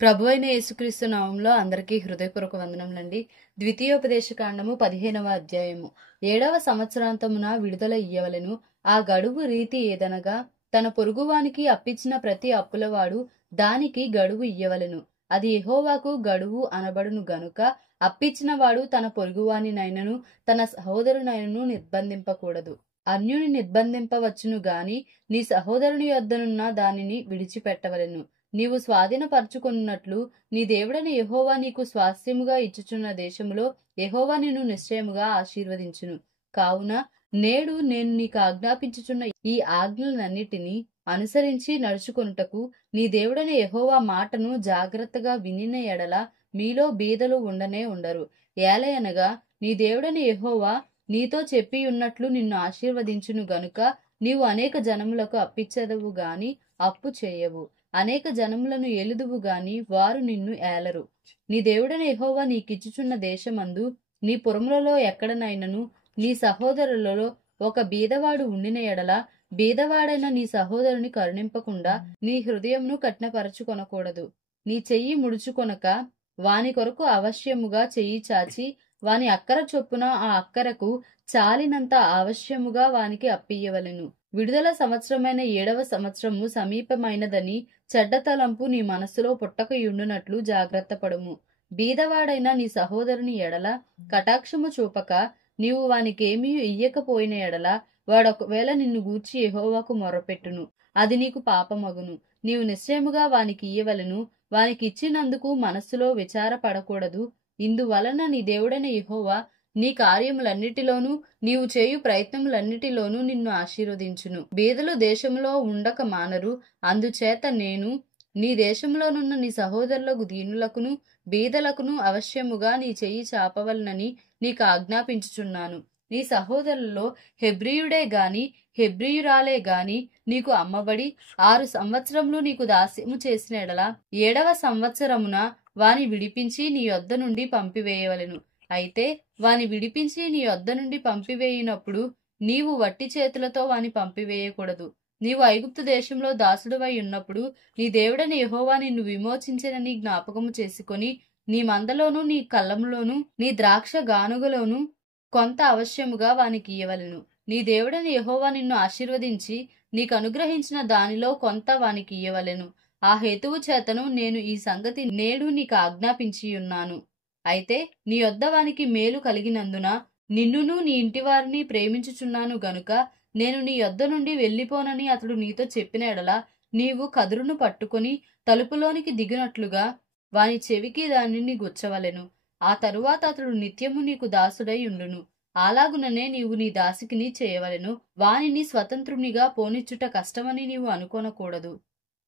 ప్రభువైన యేసుక్రీస్తు నామంలో అందరికీ హృదయపూర్వక వందనములండి. ద్వితీయోపదేశకాండము 15వ అధ్యాయము. 7వ సంవత్సరాంతమున విడుదల ఇయ్యవలెను. ఆ గడువు రీతి ఏదనగా, తన పొరుగువానికి అప్పిచ్చిన ప్రతి అప్పులవాడు దానికి గడువు ఇయ్యవలెను. అది యెహోవాకు గడువు అనబడును గనుక అప్పిచ్చిన వాడు తన పొరుగువానినైనను తన సహోదరునైనను నిర్బంధింపకూడదు. అన్యుని నిర్బంధింపవచ్చును గాని నీ సహోదరుని యొద్దనున్న దానిని విడిచిపెట్టవలెను. నీవు స్వాధీనపరచుకున్నట్లు నీ దేవుడైన యెహోవా నీకు స్వాస్థ్యముగా ఇచ్చుచున్న దేశములో యెహోవా నిన్ను నిశ్చయముగా ఆశీర్వదించును. కావున నేడు నేను నీకు ఆజ్ఞాపించుచున్న ఈ ఆజ్ఞలన్నిటినీ అనుసరించి నడుచుకొనుటకు నీ దేవుడైన యెహోవా మాటను జాగ్రత్తగా వినిన ఎడల మీలో బీదలు ఉండనే ఉండరు. ఏలయనగా నీ దేవుడైన యెహోవా నీతో చెప్పి ఉన్నట్లు నిన్ను ఆశీర్వదించును గనుక నీవు అనేక జనములకు అప్పిచ్చెదవు గాని అప్పు చేయవు. అనేక జనములను ఏలుదువు గాని వారు నిన్ను ఏలరు. నీ దేవుడైన యెహోవా నీకిచ్చుచున్న దేశమందు నీ పురములలో ఎక్కడనైనను నీ సహోదరులలో ఒక బీదవాడు ఉండిన ఎడల బీదవాడైన నీ సహోదరుని కరుణింపకుండా నీ హృదయమును కఠినపరచుకొనకూడదు. నీ చెయ్యి ముడుచుకొనక వాని కొరకు అవశ్యముగా చెయ్యి చాచి వాని అక్కర చొప్పున ఆ అక్కరకు చాలినంత అవశ్యముగా వానికి అప్పియ్యవలెను. విడుదల సంవత్సరమైన 7వ సంవత్సరము సమీపమైనదని చెడ్డ తలంపు నీ మనస్సులో పుట్టకయుండునట్లు జాగ్రత్త పడుము. బీదవాడైన నీ సహోదరుని ఎడల కటాక్షము చూపక నీవు వానికేమీ ఇయ్యకపోయిన ఎడల వాడొకవేళ నిన్ను గూర్చి యెహోవాకు మొర్రపెట్టును. అది నీకు పాపమగును. నీవు నిశ్చయముగా వానికి ఇయ్యవలెను. వానికిచ్చినందుకు మనస్సులో విచారపడకూడదు. ఇందువలన నీ దేవుడైన యెహోవా నీ కార్యములన్నిటిలోనూ నీవు చేయు ప్రయత్నములన్నిటిలోనూ నిన్ను ఆశీర్వదించును. బీదలు దేశంలో ఉండక మానరు. అందుచేత నేను నీ దేశంలోనున్న నీ సహోదరులకు దీనులకును బీదలకును అవశ్యముగా నీ చెయ్యి చాపవలనని నీకు ఆజ్ఞాపించుచున్నాను. నీ సహోదరులలో హెబ్రీయుడే గాని హెబ్రీయురాలే గాని నీకు అమ్మబడి 6 సంవత్సరములు నీకు దాస్యము చేసిన ఎడల 7వ సంవత్సరమున వాని విడిపించి నీ యొద్ద నుండి పంపివేయవలెను. అయితే వాని విడిపించి నీ యొద్ద నుండి పంపివేయునప్పుడు నీవు వట్టి చేతులతో వాని పంపివేయకూడదు. నీవు ఐగుప్తు దేశంలో దాసుడువై ఉన్నప్పుడు నీ దేవుడైన యెహోవా నిన్ను విమోచించినని జ్ఞాపకము చేసుకొని నీ మందలోను నీ కళ్ళములోను నీ ద్రాక్ష గానుగలోను కొంత అవశ్యముగా వానికి ఇయ్యవలెను. నీ దేవుడైన యెహోవా నిన్ను ఆశీర్వదించి నీకు అనుగ్రహించిన దానిలో కొంత వానికి ఇయ్యవలెను. ఆ హేతువు చేతను నేను ఈ సంగతి నేడు నీకు ఆజ్ఞాపించియున్నాను. అయితే నీ యొద్ద వానికి మేలు కలిగినందున నిన్నును నీ ఇంటివారిని ప్రేమించుచున్నాను గనుక నేను నీ యొద్ద నుండి వెళ్ళిపోనని అతడు నీతో చెప్పిన ఎడల నీవు కదురును పట్టుకొని తలుపులోనికి దిగినట్లుగా వాని చెవికి దానిని గుచ్చవలెను. ఆ తరువాత అతడు నిత్యము నీకు దాసుడై ఉండును. అలాగుననే నీవు నీ దాసికిని చేయవలెను. వానిని స్వతంత్రునిగా పోనిచ్చుట కష్టమని నీవు అనుకొనకూడదు.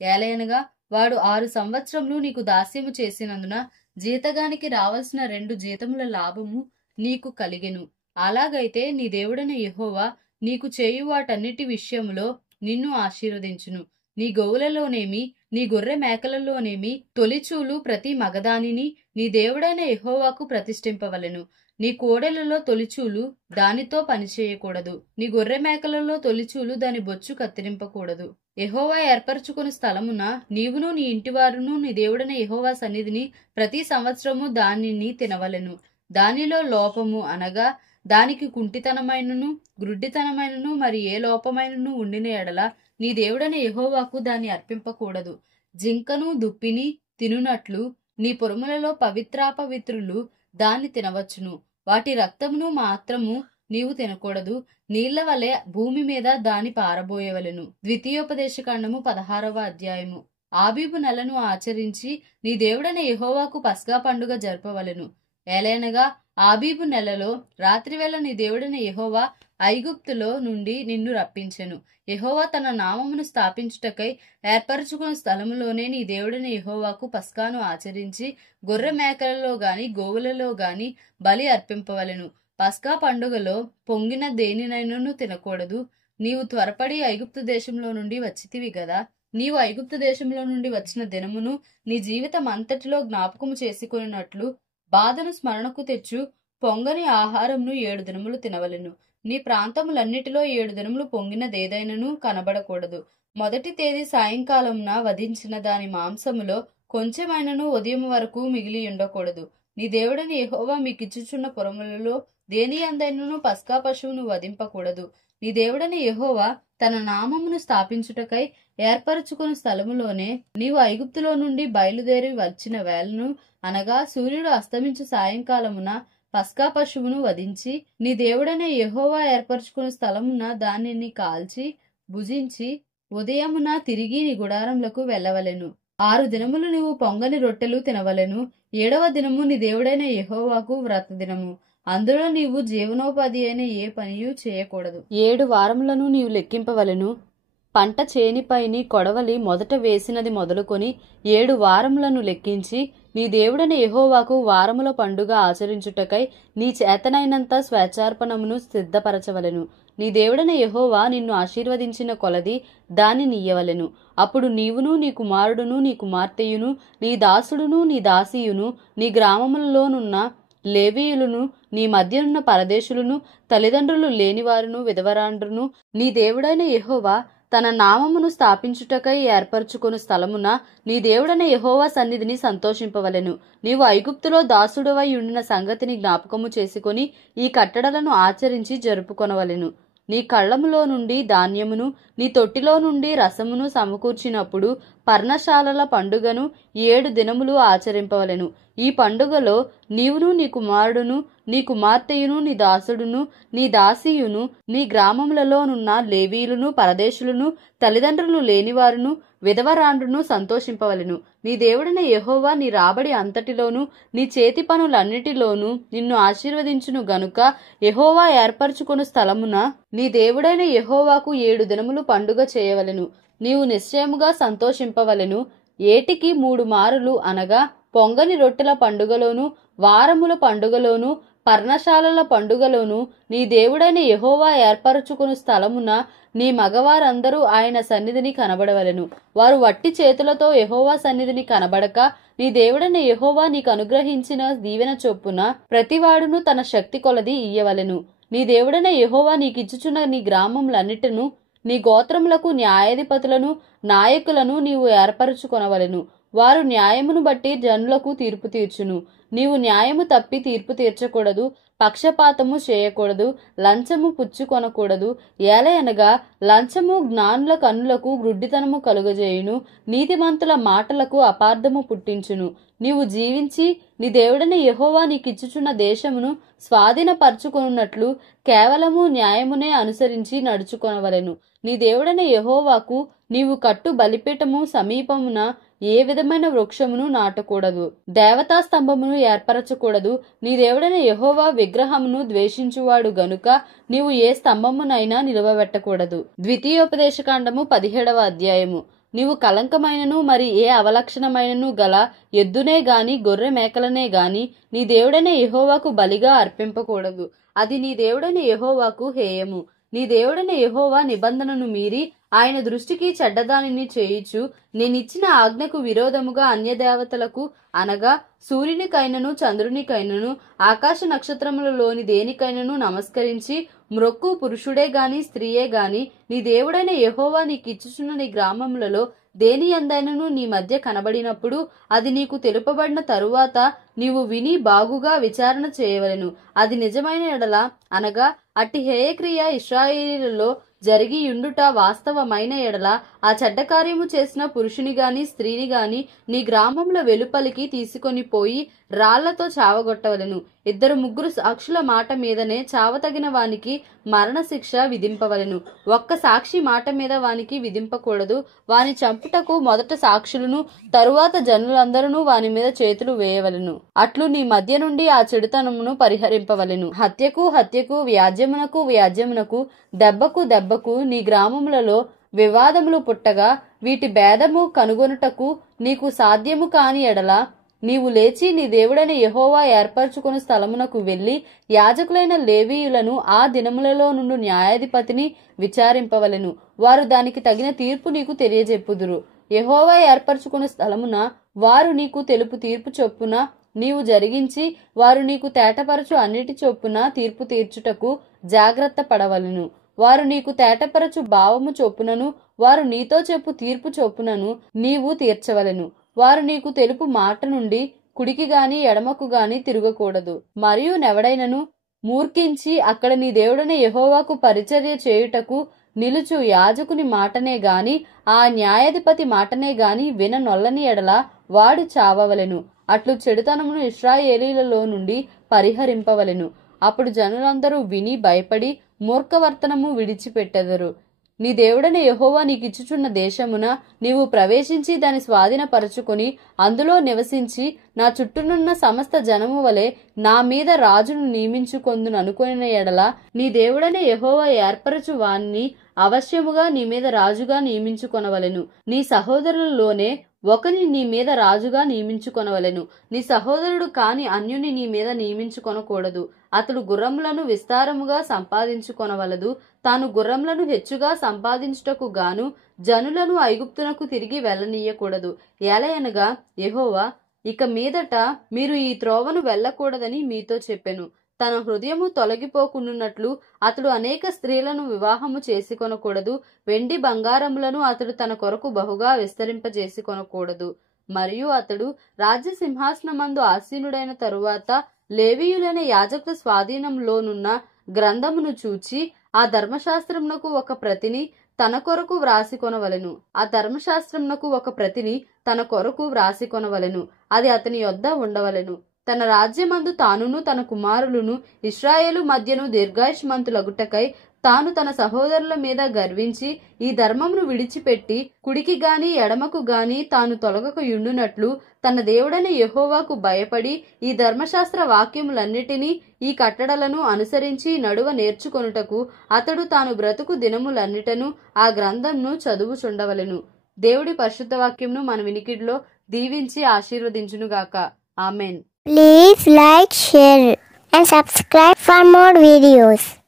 ఏలయనగా వాడు 6 సంవత్సరములు నీకు దాస్యము చేసినందున జీతగానికి రావలసిన 2 జీతముల లాభము నీకు కలిగెను. అలాగైతే నీ దేవుడైన యెహోవా నీకు చేయు వాటన్నిటి విషయములో నిన్ను ఆశీర్వదించును. నీ గోవులలోనేమి నీ గొర్రె మేకలలోనేమి తొలిచూలు ప్రతి మగదానిని నీ దేవుడైన యెహోవాకు ప్రతిష్ఠింపవలెను. నీ కోడెలలో తొలిచూలు దానితో పనిచేయకూడదు. నీ గొర్రె మేకలలో తొలిచూలు దాని బొచ్చు కత్తిరింపకూడదు. యెహోవా ఏర్పరచుకుని స్థలమున నీవును నీ ఇంటివారును నీ దేవుడైన యెహోవా సన్నిధిని ప్రతి సంవత్సరము దానిని తినవలెను. దానిలో లోపము అనగా దానికి కుంటితనమైనను గ్రుడ్డితనమైనను మరి ఏ లోపమైనను ఉండిన ఎడల నీ దేవుడైన యెహోవాకు దాన్ని అర్పింపకూడదు. జింకను దుప్పిని తినునట్లు నీ పురములలో పవిత్రాపవిత్రులు దాన్ని తినవచ్చును. వాటి రక్తమును మాత్రము నీవు తినకూడదు. నీళ్ల వలె భూమి మీద దాని పారబోయవలెను. ద్వితీయోపదేశకాండము 16వ అధ్యాయము. ఆబీబు నెలను ఆచరించి నీ దేవుడైన యెహోవాకు పస్కా పండుగ జరపవలెను. ఏలైనగా ఆబీబు నెలలో రాత్రివేళ నీ దేవుడైన యెహోవా ఐగుప్తులో నుండి నిన్ను రప్పించెను. యెహోవా తన నామమును స్థాపించుటకై ఏర్పరచుకున్న స్థలములోనే నీ దేవుడైన యెహోవాకు పస్కాను ఆచరించి గొర్రె మేకలలో గాని గోవులలో గాని బలి అర్పింపవలెను. పస్కా పండుగలో పొంగిన దేనినైనను తినకూడదు. నీవు త్వరపడి ఐగుప్తు దేశంలో నుండి వచ్చితివి గదా. నీవు ఐగుప్తు దేశంలో నుండి వచ్చిన దినమును నీ జీవితం అంతటిలో జ్ఞాపకము చేసుకొనినట్లు బాధను స్మరణకు తెచ్చు పొంగని ఆహారంను 7 దినములు తినవలెను. నీ ప్రాంతములన్నిటిలో 7 దినములు పొంగినదేదైనను కనబడకూడదు. మొదటి తేదీ సాయంకాలమున వధించిన దాని మాంసములో కొంచెమైనను ఉదయం వరకు మిగిలి ఉండకూడదు. నీ దేవుడని యెహోవా మీకిచ్చుచున్న పురములలో దేని అందైనను పస్కా పశువును వధింపకూడదు. నీ దేవుడని యెహోవా తన నామమును స్థాపించుటకై ఏర్పరచుకున్న స్థలములోనే నీవు ఐగుప్తులో నుండి బయలుదేరి వచ్చిన వేళను, అనగా సూర్యుడు అస్తమించు సాయంకాలమున పస్కా పశువును వధించి నీ దేవుడనే యెహోవా ఏర్పరచుకున్న స్థలమున దానిని కాల్చి భుజించి ఉదయమున తిరిగి నీ గుడారములకు వెళ్ళవలెను. 6 దినములు నీవు పొంగని రొట్టెలు తినవలెను. 7వ దినము నీ దేవుడైన యెహోవాకు వ్రత దినము. అందులో నీవు జీవనోపాధి అయిన ఏ పనియు చేయకూడదు. 7 వారములను నీవు లెక్కింపవలెను. పంట చేనిపైని కొడవలి మొదట వేసినది మొదలుకొని 7 వారములను లెక్కించి నీ దేవుడైన యెహోవాకు వారముల పండుగ ఆచరించుటకై నీ చేతనైనంత స్వేచ్ఛార్పణమును సిద్ధపరచవలెను. నీ దేవుడైన యెహోవా నిన్ను ఆశీర్వదించిన కొలది దానిని ఇయ్యవలెను. అప్పుడు నీవును నీ కుమారుడును నీ కుమార్తెయును నీ దాసుడును నీ దాసీయును నీ గ్రామములలోనున్న లేవీయులను నీ మధ్యనున్న పరదేశులను తల్లిదండ్రులు లేనివారును విధవరాండ్రును నీ దేవుడైన యెహోవా తన నామమును స్థాపించుటకై ఏర్పరచుకొను స్థలమున నీ దేవుడైన యెహోవా సన్నిధిని సంతోషింపవలెను. నీవు ఐగుప్తులో దాసుడవై ఉండిన సంగతిని జ్ఞాపకము చేసుకొని ఈ కట్టడలను ఆచరించి జరుపుకొనవలెను. నీ కళ్ళములో నుండి ధాన్యమును నీ తొట్టిలో నుండి రసమును సమకూర్చినప్పుడు పర్ణశాలల పండుగను 7 దినములు ఆచరింపవలెను. ఈ పండుగలో నీవును నీ కుమారుడును నీ కుమార్తెయును నీ దాసుడును నీ దాసీయును నీ గ్రామములలోనున్న లేవీయులను పరదేశులను తల్లిదండ్రులు లేనివారును విధవరాండ్రును సంతోషింపవలెను. నీ దేవుడైన యెహోవా నీ రాబడి అంతటిలోను నీ చేతి పనులన్నిటిలోనూ నిన్ను ఆశీర్వదించును గనుక యెహోవా ఏర్పరచుకొను స్థలమున నీ దేవుడైన యెహోవాకు 7 దినములు పండుగ చేయవలెను. నీవు నిశ్చయముగా సంతోషింపవలెను. ఏటికి 3 మారులు, అనగా పొంగని రొట్టెల పండుగలోను వారముల పండుగలోను పర్ణశాలల పండుగలోను నీ దేవుడైన యెహోవా ఏర్పరచుకుని స్థలమున నీ మగవారందరూ ఆయన సన్నిధిని కనబడవలెను. వారు వట్టి చేతులతో యెహోవా సన్నిధిని కనబడక నీ దేవుడైన యెహోవా నీకు అనుగ్రహించిన దీవెన చొప్పున ప్రతివాడును తన శక్తి కొలది ఇయ్యవలెను. నీ దేవుడైన యెహోవా నీకిచ్చుచున్న నీ గ్రామములన్నిటిను నీ గోత్రములకు న్యాయాధిపతులను నాయకులను నీవు ఏర్పరచుకొనవలెను. వారు న్యాయమును బట్టి జనులకు తీర్పు తీర్చును. నీవు న్యాయము తప్పి తీర్పు తీర్చకూడదు, పక్షపాతము చేయకూడదు, లంచము పుచ్చుకొనకూడదు. ఏలయనగా లంచము జ్ఞానుల కన్నులకు గ్రుడ్డితనము కలుగజేయును, నీతిమంతుల మాటలకు అపార్థము పుట్టించును. నీవు జీవించి నీ దేవుడైన యెహోవా నీకిచ్చుచున్న దేశమును స్వాధీనపరచుకొనున్నట్లు కేవలము న్యాయమునే అనుసరించి నడుచుకొనవలెను. నీ దేవుడైన యెహోవాకు నీవు కట్టు బలిపీఠము సమీపమున ఏ విధమైన వృక్షమును నాటకూడదు, దేవతా స్తంభమును ఏర్పరచకూడదు. నీ దేవుడైన యెహోవా విగ్రహమును ద్వేషించువాడు గనుక నీవు ఏ స్తంభమునైనా నిలవబెట్టకూడదు. ద్వితీయోపదేశకాండము 17వ అధ్యాయము. నీవు కలంకమైనను మరి ఏ అవలక్షణమైనను గల ఎద్దునే గాని గొర్రె మేకలనే గాని నీ దేవుడైన యెహోవాకు బలిగా అర్పింపకూడదు. అది నీ దేవుడైన యెహోవాకు హేయము. నీ దేవుడైన యెహోవా నిబంధనను మీరి ఆయన దృష్టికి చెడ్డదానిని చేయుచు నేనిచ్చిన ఆజ్ఞకు విరోధముగా అన్యదేవతలకు, అనగా సూర్యునికైనను చంద్రునికైనను ఆకాశ నక్షత్రములలోని దేనికైనను నమస్కరించి మ్రొక్కు పురుషుడే గాని స్త్రీయే గాని నీ దేవుడైన యెహోవా నీకిచ్చుచున్న నీ గ్రామములలో దేని యందైనను నీ మధ్య కనబడినప్పుడు అది నీకు తెలుపబడిన తరువాత నీవు విని బాగుగా విచారణ చేయవలెను. అది నిజమైన ఎడల, అనగా అట్టి హేయక్రియ ఇశ్రాయేలీయులలో జరిగి యుండుట వాస్తవమైన ఎడల ఆ చెడ్డ కార్యము చేసిన పురుషుని గాని స్త్రీని గాని నీ గ్రామంలో వెలుపలికి తీసుకొని పోయి రాళ్లతో చావగొట్టవలెను. 2-3 సాక్షుల మాట మీదనే చావతగిన వానికి మరణశిక్ష విధింపవలెను. ఒక్క సాక్షి మాట మీద వానికి విధింపకూడదు. వాని చంపుటకు మొదట సాక్షులను తరువాత జనులందరూ వాని మీద చేతులు వేయవలెను. అట్లు నీ మధ్య నుండి ఆ చెడుతనమును పరిహరింపవలెను. హత్యకు వ్యాజ్యమునకు దెబ్బకు నీ గ్రామములలో వివాదములు పుట్టగా వీటి భేదము కనుగొనుటకు నీకు సాధ్యము కాని ఎడల నీవు లేచి నీ దేవుడైన యెహోవా ఏర్పరచుకుని స్థలమునకు వెళ్లి యాజకులైన లేవీయులను ఆ దినములలో నుండి న్యాయాధిపతిని విచారింపవలెను. వారు దానికి తగిన తీర్పు నీకు తెలియజెప్పుదురు. యెహోవా ఏర్పరచుకుని స్థలమున వారు నీకు తెలుపు తీర్పు చొప్పున నీవు జరిగించి వారు నీకు తేటపరచు అన్నిటి చొప్పున తీర్పు తీర్చుటకు జాగ్రత్త పడవలెను. వారు నీకు తేటపరచు భావము చొప్పునను వారు నీతో చెప్పు తీర్పు చొప్పునను నీవు తీర్చవలెను. వారు నీకు తెలుపు మాట నుండి కుడికి గాని ఎడమకు గాని తిరగకూడదు. మరియు నెవడైనను మూర్ఖించి అక్కడ నీ దేవుడైన యెహోవాకు పరిచర్య చేయుటకు నిలుచు యాజకుని మాటనే గాని ఆ న్యాయాధిపతి మాటనే గాని విననొల్లని ఎడల వాడు చావవలెను. అట్లు చెడుతనమును ఇశ్రాయేలీలలో నుండి పరిహరింపవలెను. అప్పుడు జనులందరూ విని భయపడి మూర్ఖవర్తనము విడిచిపెట్టెదరు. నీ దేవుడైన యెహోవా నీకిచ్చుచున్న దేశమున నీవు ప్రవేశించి దాని స్వాధీనపరచుకొని అందులో నివసించి నా చుట్టూనున్న సమస్త జనము వలె నా మీద రాజును నియమించుకొందును అనుకొనిన ఎడల నీ దేవుడైన యెహోవా ఏర్పరచు వాణ్ణి అవశ్యముగా నీ మీద రాజుగా నియమించుకొనవలెను. నీ సహోదరులలోనే ఒకని నీ మీద రాజుగా నియమించుకొనవలెను. నీ సహోదరుడు కాని అన్యుని నీ మీద నియమించుకొనకూడదు. అతడు గుర్రములను విస్తారముగా సంపాదించుకొనవలదు. తాను గుర్రములను హెచ్చుగా సంపాదించుటకు గాను జనులను ఐగుప్తునకు తిరిగి వెళ్ళనీయకూడదు. ఏలయనగా యెహోవా ఇక మీదట మీరు ఈ త్రోవను వెళ్ళకూడదని మీతో చెప్పెను. తన హృదయము తొలగిపోకున్నట్లు అతడు అనేక స్త్రీలను వివాహము చేసుకొనకూడదు. వెండి బంగారములను అతడు తన కొరకు బహుగా విస్తరింపజేసుకొనకూడదు. మరియు అతడు రాజ్య సింహాసనమందు ఆసీనుడైన తరువాత లేవీయులైన యాజకుల స్వాధీనంలోనున్న గ్రంథమును చూచి ఆ ధర్మశాస్త్రమునకు ఒక ప్రతిని తన కొరకు వ్రాసికొనవలెను. ఆ ధర్మశాస్త్రమునకు ఒక ప్రతిని తన కొరకు వ్రాసికొనవలెను. అది అతని యొద్ద ఉండవలెను. తన రాజ్యమందు తానును తన కుమారులను ఇశ్రాయేలు మధ్యను దీర్ఘాయుష్మంతులగుటకై తాను తన సహోదరుల మీద గర్వించి ఈ ధర్మమును విడిచిపెట్టి కుడికి గాని ఎడమకు గాని తాను తొలగక యుండునట్లు తన దేవుడైన యెహోవాకు భయపడి ఈ ధర్మశాస్త్ర వాక్యములన్నిటినీ ఈ కట్టడలను అనుసరించి నడువ నేర్చుకొనుటకు అతడు తాను బ్రతుకు దినములన్నిటను ఆ గ్రంథంను చదువుచుండవలెను. దేవుడి పరిశుద్ధ వాక్యంను మన వినికిడిలో దీవించి ఆశీర్వదించునుగాక. Amen. Please like, share and subscribe for more videos.